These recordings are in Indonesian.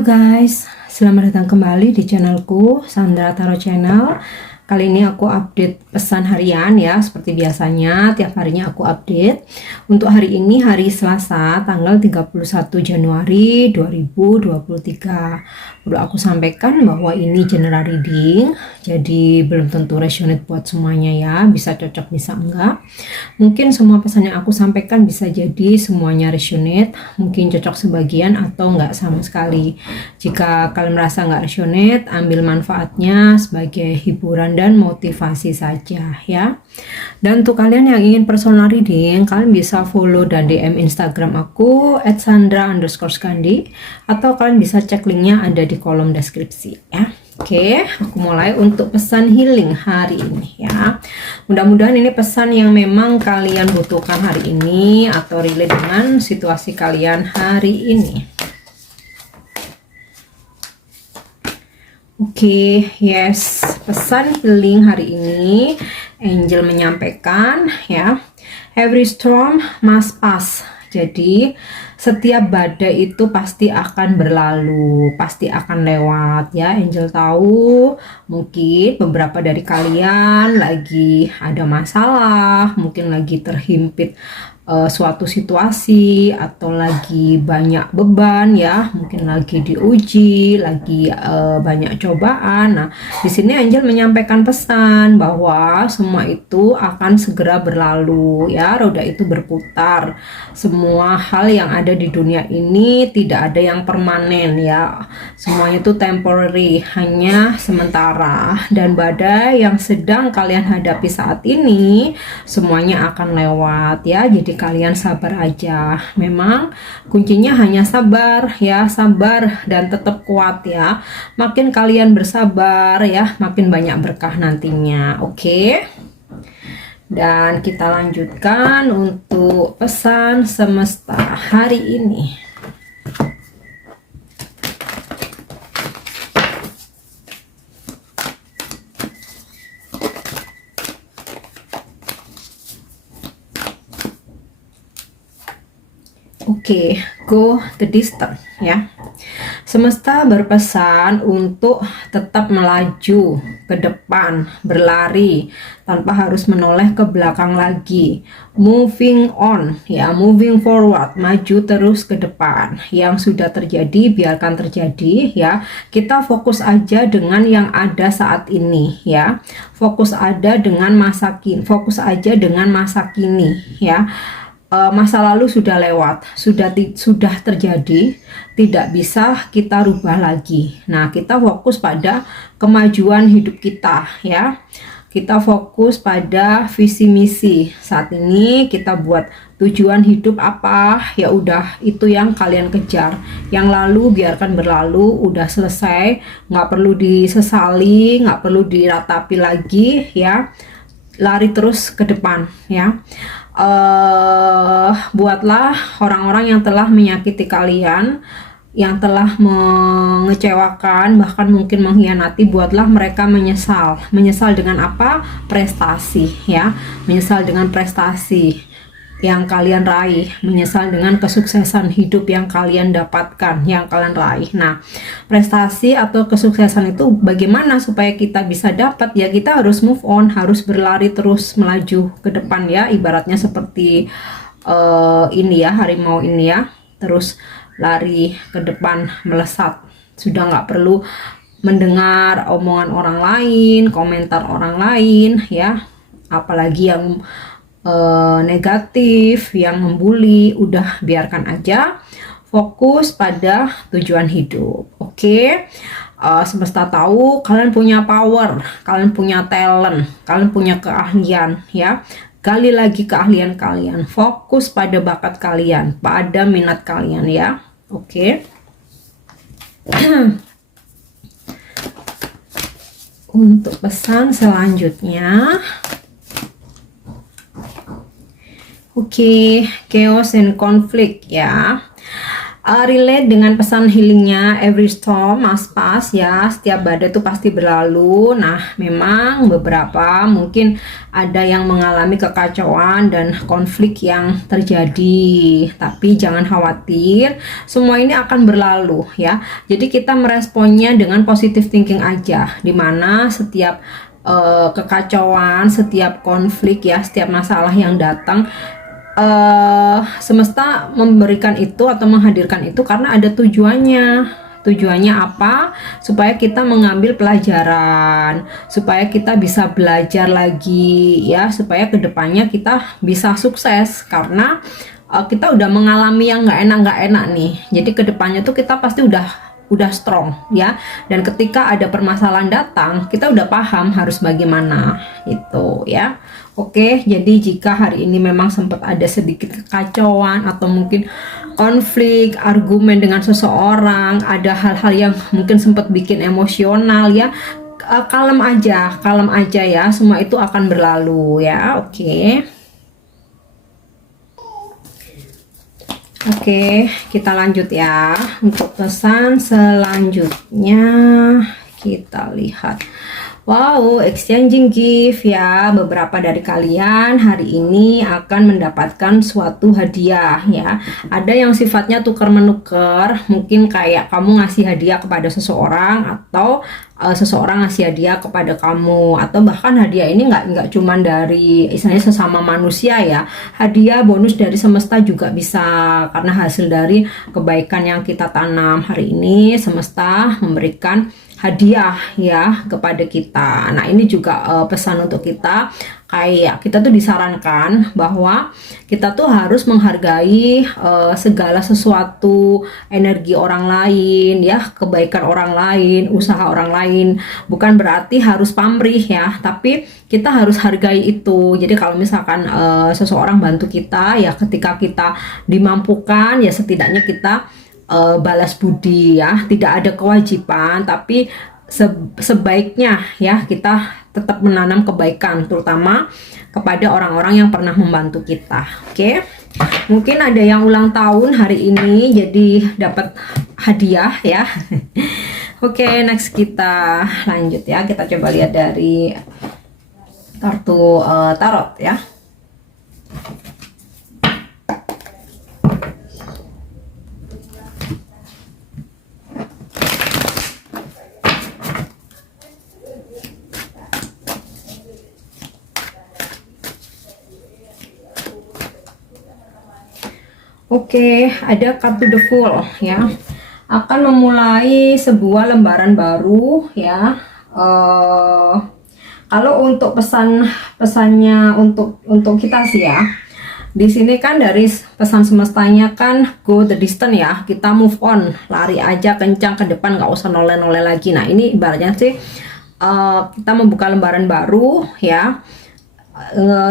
Halo guys, selamat datang kembali di channelku Sandra Tarot Channel. Kali ini aku update pesan harian ya, seperti biasanya tiap harinya aku update. Untuk hari ini hari Selasa tanggal 31 Januari 2023. Perlu aku sampaikan bahwa ini general reading, jadi belum tentu resonate buat semuanya ya, bisa cocok bisa enggak. Mungkin semua pesan yang aku sampaikan bisa jadi semuanya resonate, mungkin cocok sebagian atau enggak sama sekali. Jika kalian merasa enggak resonate, ambil manfaatnya sebagai hiburan dan motivasi saja ya. Dan untuk kalian yang ingin personal reading, kalian bisa follow dan DM Instagram aku @sandra_skandi, atau kalian bisa cek linknya ada di kolom deskripsi ya. Oke, aku mulai untuk pesan healing hari ini ya. Mudah-mudahan ini pesan yang memang kalian butuhkan hari ini atau relate dengan situasi kalian hari ini. Oke, yes, pesan healing hari ini Angel menyampaikan ya, every storm must pass. Jadi setiap badai itu pasti akan berlalu, pasti akan lewat ya. Angel tahu mungkin beberapa dari kalian lagi ada masalah, mungkin lagi terhimpit suatu situasi atau lagi banyak beban ya, mungkin lagi diuji, lagi banyak cobaan. Nah, di sini Angel menyampaikan pesan bahwa semua itu akan segera berlalu ya, roda itu berputar. Semua hal yang ada di dunia ini tidak ada yang permanen ya, semuanya itu temporary, hanya sementara. Dan badai yang sedang kalian hadapi saat ini semuanya akan lewat ya, jadi kalian sabar aja. Memang kuncinya hanya sabar ya, sabar dan tetap kuat ya. Makin kalian bersabar ya, makin banyak berkah nantinya. Oke. Dan kita lanjutkan untuk pesan semesta hari ini. Oke, go the distance ya. Semesta berpesan untuk tetap melaju ke depan, berlari tanpa harus menoleh ke belakang lagi. Moving on ya, moving forward, maju terus ke depan. Yang sudah terjadi biarkan terjadi ya. Kita fokus aja dengan yang ada saat ini ya. Fokus aja dengan masa kini ya. Masa lalu sudah lewat, sudah terjadi, tidak bisa kita rubah lagi. Nah, kita fokus pada kemajuan hidup kita ya. Kita fokus pada visi misi. Saat ini kita buat tujuan hidup apa, ya udah itu yang kalian kejar. Yang lalu biarkan berlalu, udah selesai, nggak perlu disesali, nggak perlu diratapi lagi ya. Lari terus ke depan ya. Buatlah orang-orang yang telah menyakiti kalian, yang telah mengecewakan, bahkan mungkin mengkhianati, buatlah mereka menyesal. Menyesal dengan apa? Prestasi ya. Menyesal dengan prestasi yang kalian raih, menyesal dengan kesuksesan hidup yang kalian dapatkan, yang kalian raih. Nah, prestasi atau kesuksesan itu bagaimana supaya kita bisa dapat ya, kita harus move on, harus berlari terus melaju ke depan ya, ibaratnya seperti ini ya, harimau ini ya, terus lari ke depan melesat, sudah nggak perlu mendengar omongan orang lain, komentar orang lain ya, apalagi yang negatif, yang membuli, udah biarkan aja, fokus pada tujuan hidup. Oke. Semesta tahu kalian punya power, kalian punya talent, kalian punya keahlian ya. Gali lagi keahlian kalian, fokus pada bakat kalian, pada minat kalian ya. Oke. Untuk pesan selanjutnya, oke, chaos and conflict ya. relate dengan pesan healingnya every storm must pass ya, setiap badai itu pasti berlalu. Nah memang beberapa mungkin ada yang mengalami kekacauan dan konflik yang terjadi, tapi jangan khawatir, semua ini akan berlalu ya. Jadi kita meresponnya dengan positive thinking aja, dimana setiap kekacauan, setiap konflik ya, setiap masalah yang datang, semesta memberikan itu atau menghadirkan itu karena ada tujuannya. Tujuannya apa? Supaya kita mengambil pelajaran, supaya kita bisa belajar lagi ya, supaya kedepannya kita bisa sukses, karena kita udah mengalami yang nggak enak nih. Jadi kedepannya tuh kita pasti udah strong ya, dan ketika ada permasalahan datang kita udah paham harus bagaimana itu ya. Oke, jadi jika hari ini memang sempat ada sedikit kekacauan atau mungkin konflik argumen dengan seseorang, ada hal-hal yang mungkin sempat bikin emosional ya, kalem aja ya, semua itu akan berlalu ya. Oke, kita lanjut ya. Untuk pesan selanjutnya kita lihat. Wow, exchanging gift ya. Beberapa dari kalian hari ini akan mendapatkan suatu hadiah ya. Ada yang sifatnya tukar-menukar, mungkin kayak kamu ngasih hadiah kepada seseorang, atau seseorang ngasih hadiah kepada kamu, atau bahkan hadiah ini nggak cuman dari istilahnya sesama manusia ya. Hadiah bonus dari semesta juga bisa, karena hasil dari kebaikan yang kita tanam hari ini, semesta memberikan hadiah ya kepada kita. Nah ini juga pesan untuk kita, kayak kita tuh disarankan bahwa kita tuh harus menghargai segala sesuatu, energi orang lain ya, kebaikan orang lain, usaha orang lain. Bukan berarti harus pamrih ya, tapi kita harus hargai itu. Jadi kalau misalkan seseorang bantu kita ya, ketika kita dimampukan ya, setidaknya kita balas budi ya. Tidak ada kewajiban, tapi sebaiknya ya kita tetap menanam kebaikan, terutama kepada orang-orang yang pernah membantu kita. Oke, mungkin ada yang ulang tahun hari ini jadi dapat hadiah ya. Oke, next kita lanjut ya, kita coba lihat dari kartu tarot ya. Oke, ada kartu The Fool ya. Akan memulai sebuah lembaran baru ya. Kalau untuk pesannya untuk kita sih ya. Di sini kan dari pesan semestanya kan go the distance ya. Kita move on, lari aja kencang ke depan, nggak usah noleh-noleh lagi. Nah, ini ibaratnya sih kita membuka lembaran baru ya.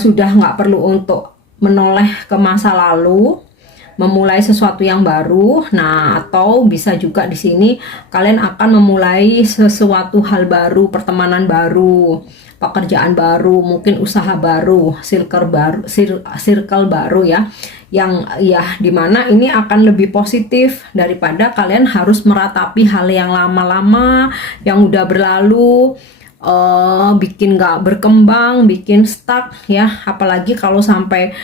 Sudah nggak perlu untuk menoleh ke masa lalu, memulai sesuatu yang baru. Nah, atau bisa juga di sini kalian akan memulai sesuatu hal baru, pertemanan baru, pekerjaan baru, mungkin usaha baru, circle baru ya, yang ya dimana ini akan lebih positif daripada kalian harus meratapi hal yang lama-lama yang udah berlalu, bikin nggak berkembang, bikin stuck ya. Apalagi kalau sampai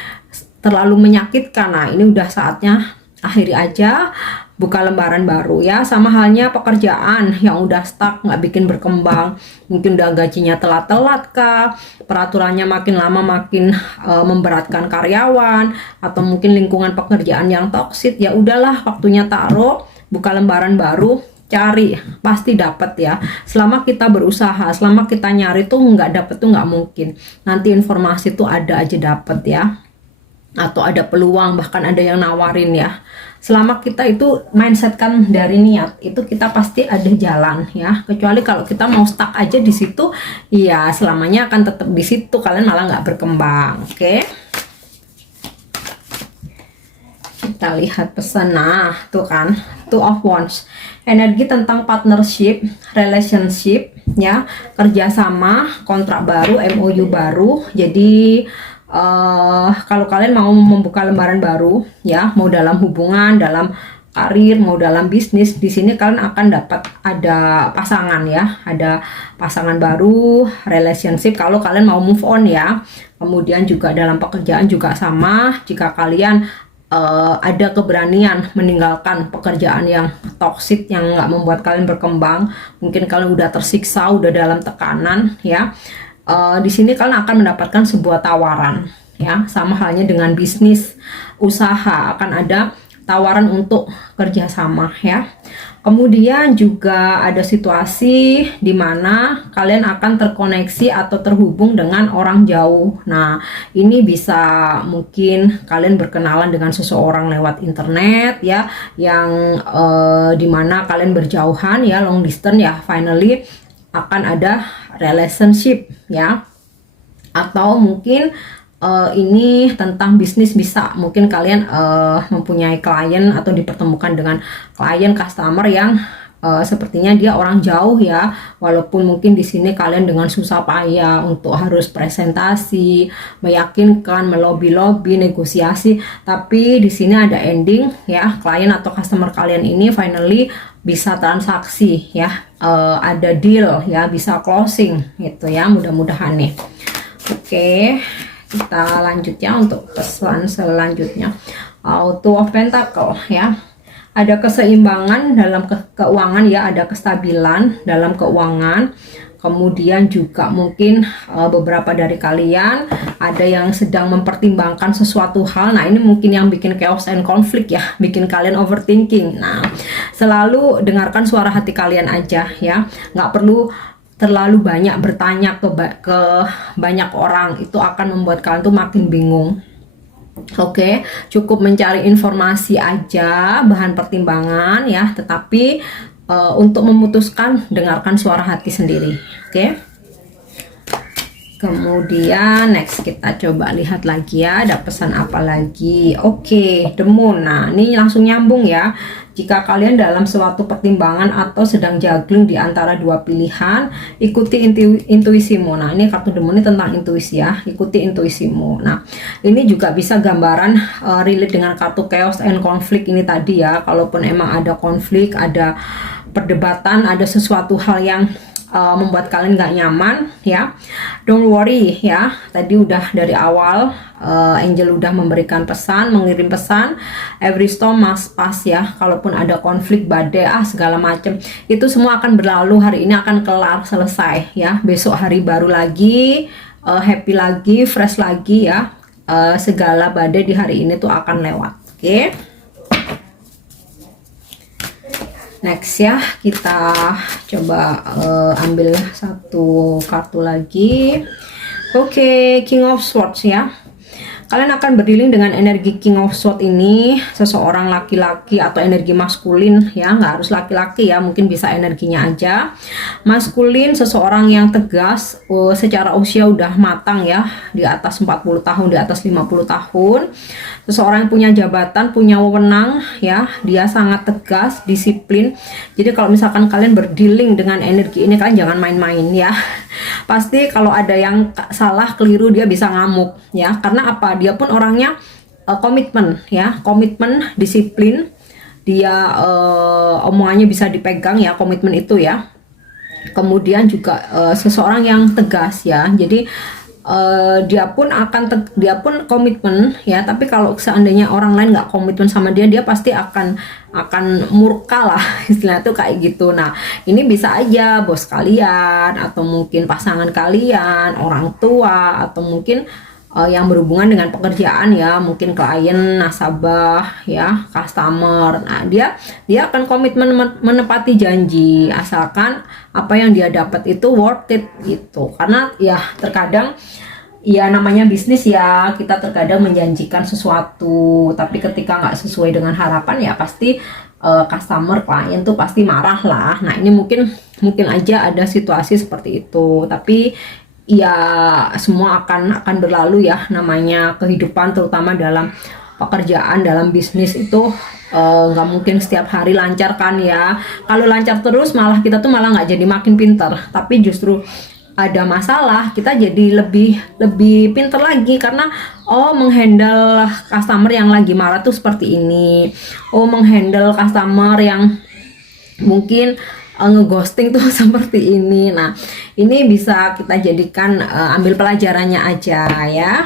terlalu menyakitkan. Nah, ini udah saatnya akhiri aja, buka lembaran baru ya. Sama halnya pekerjaan yang udah stuck, nggak bikin berkembang, mungkin udah gajinya telat-telat kah, peraturannya makin lama makin memberatkan karyawan, atau mungkin lingkungan pekerjaan yang toksik. Ya udahlah, waktunya taruh, buka lembaran baru, cari, pasti dapat ya. Selama kita berusaha, selama kita nyari tuh nggak dapet tuh nggak mungkin. Nanti informasi tuh ada aja dapet ya, atau ada peluang, bahkan ada yang nawarin ya. Selama kita itu mindset kan dari niat, itu kita pasti ada jalan ya. Kecuali kalau kita mau stuck aja di situ, ya selamanya akan tetap di situ, kalian malah nggak berkembang. Oke, kita lihat pesan. Nah, tuh kan, Two of Wands, energi tentang partnership, relationship ya, kerjasama, kontrak baru, MOU baru. Jadi kalau kalian mau membuka lembaran baru ya, mau dalam hubungan, dalam karir, mau dalam bisnis, di sini kalian akan dapat ada pasangan ya, ada pasangan baru, relationship kalau kalian mau move on ya. Kemudian juga dalam pekerjaan juga sama, jika kalian ada keberanian meninggalkan pekerjaan yang toksik yang nggak membuat kalian berkembang, mungkin kalian udah tersiksa, udah dalam tekanan ya. Di sini kalian akan mendapatkan sebuah tawaran ya, sama halnya dengan bisnis, usaha, akan ada tawaran untuk kerjasama ya. Kemudian juga ada situasi di mana kalian akan terkoneksi atau terhubung dengan orang jauh. Nah, ini bisa mungkin kalian berkenalan dengan seseorang lewat internet ya, yang dimana kalian berjauhan ya, long distance ya. Finally akan ada relationship ya, atau mungkin ini tentang bisnis, bisa mungkin kalian mempunyai klien atau dipertemukan dengan klien customer yang sepertinya dia orang jauh ya, walaupun mungkin di sini kalian dengan susah payah untuk harus presentasi, meyakinkan, melobi-lobi, negosiasi, tapi di sini ada ending ya, klien atau customer kalian ini finally bisa transaksi ya, ada deal ya, bisa closing gitu ya, mudah-mudahan nih. Oke, kita lanjut ya untuk pesan selanjutnya. Two of Pentacle ya, ada keseimbangan dalam keuangan ya, ada kestabilan dalam keuangan. Kemudian juga mungkin beberapa dari kalian ada yang sedang mempertimbangkan sesuatu hal. Nah, ini mungkin yang bikin chaos and konflik ya, bikin kalian overthinking. Nah, selalu dengarkan suara hati kalian aja ya, nggak perlu terlalu banyak bertanya ke banyak orang, itu akan membuat kalian tuh makin bingung. Oke, cukup mencari informasi aja, bahan pertimbangan ya, tetapi untuk memutuskan dengarkan suara hati sendiri. Oke. Kemudian next kita coba lihat lagi ya, ada pesan apa lagi. Oke, The Moon. Nah, ini langsung nyambung ya. Jika kalian dalam suatu pertimbangan atau sedang juggling di antara dua pilihan, ikuti intuisimu. Nah, ini kartu The Moon ini tentang intuisi ya, ikuti intuisimu. Nah, ini juga bisa gambaran relate dengan kartu chaos and conflict ini tadi ya. Kalaupun emang ada konflik, ada perdebatan, ada sesuatu hal yang membuat kalian nggak nyaman ya, don't worry ya. Tadi udah dari awal Angel udah memberikan pesan, mengirim pesan, every storm must pass ya. Kalaupun ada konflik, badai, segala macem, itu semua akan berlalu. Hari ini akan kelar, selesai ya. Besok hari baru lagi, happy lagi, fresh lagi ya. Segala badai di hari ini tuh akan lewat. Oke. Next ya, kita coba ambil satu kartu lagi. Oke, King of Swords ya. Kalian akan berdealing dengan energi King of Swords ini, seseorang laki-laki atau energi maskulin ya, nggak harus laki-laki ya, mungkin bisa energinya aja. Maskulin, seseorang yang tegas, secara usia udah matang ya, di atas 40 tahun, di atas 50 tahun. Seseorang yang punya jabatan, punya wewenang ya, dia sangat tegas, disiplin. Jadi kalau misalkan kalian berdealing dengan energi ini, kalian jangan main-main ya. Pasti kalau ada yang salah, keliru, dia bisa ngamuk ya. Karena apa? Dia pun orangnya komitmen ya, komitmen, disiplin. Dia omongannya bisa dipegang ya, komitmen itu ya. Kemudian juga seseorang yang tegas ya. Jadi dia pun komitmen ya, tapi kalau seandainya orang lain nggak komitmen sama dia, dia pasti akan murka lah, istilahnya tuh kayak gitu. Nah, ini bisa aja bos kalian, atau mungkin pasangan kalian, orang tua, atau mungkin yang berhubungan dengan pekerjaan ya, mungkin klien, nasabah ya, customer. Nah, dia akan komitmen menepati janji, asalkan apa yang dia dapat itu worth it gitu. Karena ya terkadang ya namanya bisnis ya, kita terkadang menjanjikan sesuatu, tapi ketika nggak sesuai dengan harapan ya pasti customer, klien tuh pasti marah lah. Nah, ini mungkin aja ada situasi seperti itu, tapi ya semua akan berlalu ya, namanya kehidupan, terutama dalam pekerjaan, dalam bisnis itu nggak mungkin setiap hari lancar kan ya. Kalau lancar terus malah kita tuh malah nggak jadi makin pintar, tapi justru ada masalah, kita jadi lebih lebih pinter lagi karena oh menghandle customer yang lagi marah tuh seperti ini, oh menghandle customer yang mungkin ngeghosting tuh seperti ini. Nah, ini bisa kita jadikan ambil pelajarannya aja ya.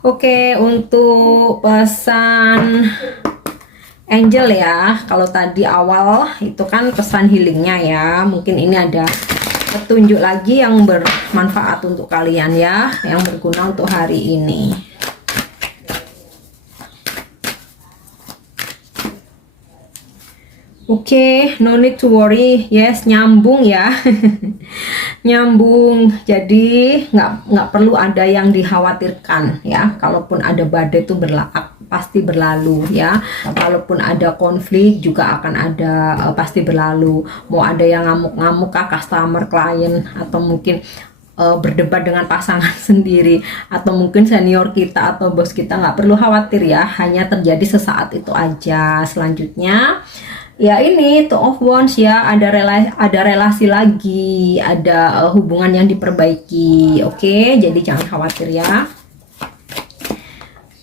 Oke, untuk pesan angel ya, kalau tadi awal itu kan pesan healingnya ya, mungkin ini ada petunjuk lagi yang bermanfaat untuk kalian ya, yang berguna untuk hari ini. Oke, no need to worry. Yes, nyambung ya. Nyambung. Jadi nggak perlu ada yang dikhawatirkan ya. Kalaupun ada badai itu pasti berlalu ya. Kalaupun ada konflik juga akan ada, pasti berlalu. Mau ada yang ngamuk-ngamuk kah, customer, klien, atau mungkin berdebat dengan pasangan sendiri, atau mungkin senior kita atau bos kita, nggak perlu khawatir ya. Hanya terjadi sesaat itu aja. Selanjutnya ya ini Two of Wands ya, ada relasi lagi, ada hubungan yang diperbaiki. Oke, jadi jangan khawatir ya.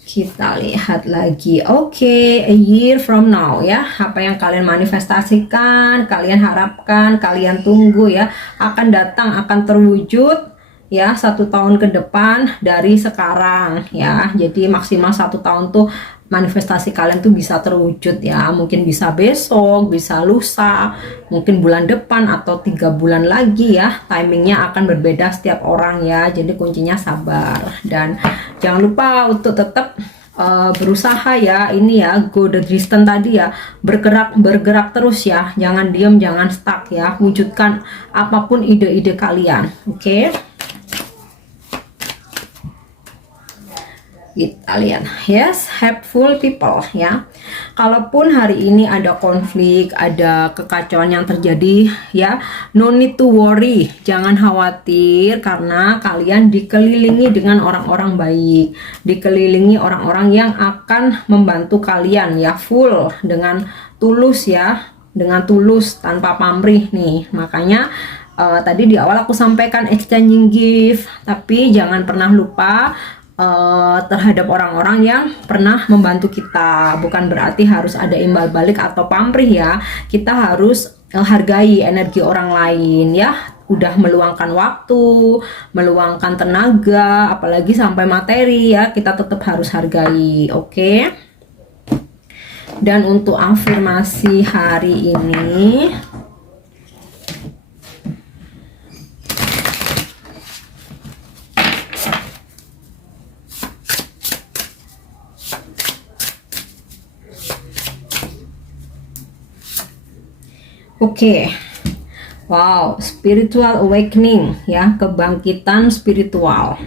Kita lihat lagi. Oke, a year from now ya, apa yang kalian manifestasikan, kalian harapkan, kalian tunggu ya, akan datang, akan terwujud ya 1 tahun ke depan dari sekarang ya. Jadi maksimal 1 tahun tuh manifestasi kalian tuh bisa terwujud ya, mungkin bisa besok, bisa lusa, mungkin bulan depan, atau 3 bulan lagi ya. Timingnya akan berbeda setiap orang ya, jadi kuncinya sabar dan jangan lupa untuk tetap berusaha ya. Ini ya, go the distance tadi ya, bergerak terus ya, jangan diam, jangan stuck ya, wujudkan apapun ide-ide kalian. Oke. Kita lihat, yes, helpful people ya. Kalaupun hari ini ada konflik, ada kekacauan yang terjadi ya, no need to worry, jangan khawatir karena kalian dikelilingi dengan orang-orang baik, dikelilingi orang-orang yang akan membantu kalian ya, full dengan tulus ya, dengan tulus tanpa pamrih nih. Makanya tadi di awal aku sampaikan exchanging gift, tapi jangan pernah lupa terhadap orang-orang yang pernah membantu kita. Bukan berarti harus ada imbal balik atau pamrih ya. Kita harus hargai energi orang lain ya. Udah meluangkan waktu, meluangkan tenaga, apalagi sampai materi ya, kita tetap harus hargai. Oke. Dan untuk afirmasi hari ini, oke, wow, spiritual awakening ya, kebangkitan spiritual.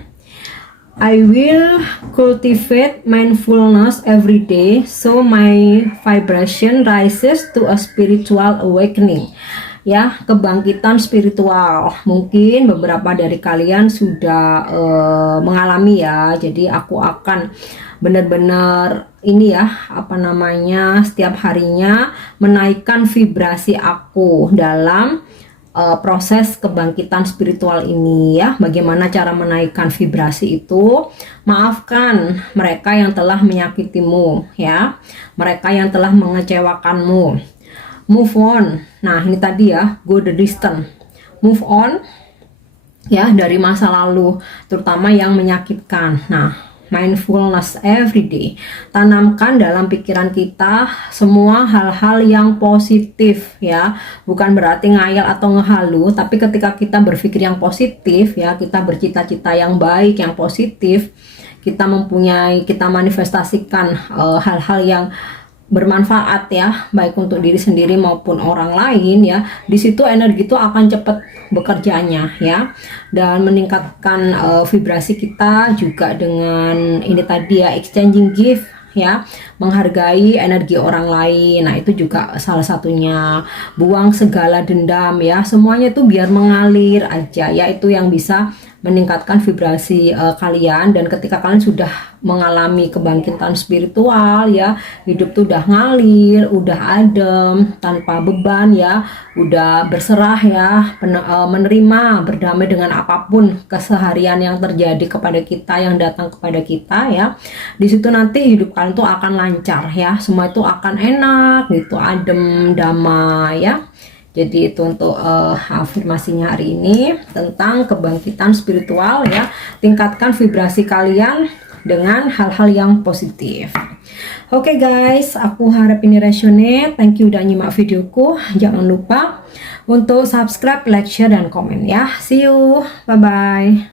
I will cultivate mindfulness every day so my vibration rises to a spiritual awakening. Ya, kebangkitan spiritual. Mungkin beberapa dari kalian sudah mengalami ya. Jadi aku akan benar-benar ini ya, apa namanya, setiap harinya menaikkan vibrasi aku dalam proses kebangkitan spiritual ini ya. Bagaimana cara menaikkan vibrasi itu? Maafkan mereka yang telah menyakitimu ya, mereka yang telah mengecewakanmu. Move on. Nah, ini tadi ya, go the distance. Move on ya dari masa lalu, terutama yang menyakitkan. Nah, mindfulness every day. Tanamkan dalam pikiran kita semua hal-hal yang positif ya. Bukan berarti ngayal atau ngehalu, tapi ketika kita berpikir yang positif ya, kita bercita-cita yang baik, yang positif, kita manifestasikan hal-hal yang bermanfaat ya, baik untuk diri sendiri maupun orang lain ya. Di situ energi itu akan cepat bekerjanya ya, dan meningkatkan vibrasi kita juga dengan ini tadi ya, exchanging gift ya, menghargai energi orang lain. Nah, itu juga salah satunya. Buang segala dendam ya, semuanya itu biar mengalir aja ya, itu yang bisa meningkatkan vibrasi kalian. Dan ketika kalian sudah mengalami kebangkitan spiritual ya, hidup tuh udah ngalir, udah adem, tanpa beban ya, udah berserah ya, menerima, berdamai dengan apapun keseharian yang terjadi kepada kita, yang datang kepada kita ya. Di situ nanti hidup kalian tuh akan lancar ya, semua itu akan enak gitu, adem, damai ya. Jadi itu untuk afirmasinya hari ini tentang kebangkitan spiritual ya. Tingkatkan vibrasi kalian dengan hal-hal yang positif. Oke guys, aku harap ini resonate. Thank you udah nyimak videoku. Jangan lupa untuk subscribe, like, share, dan komen ya. See you, bye bye.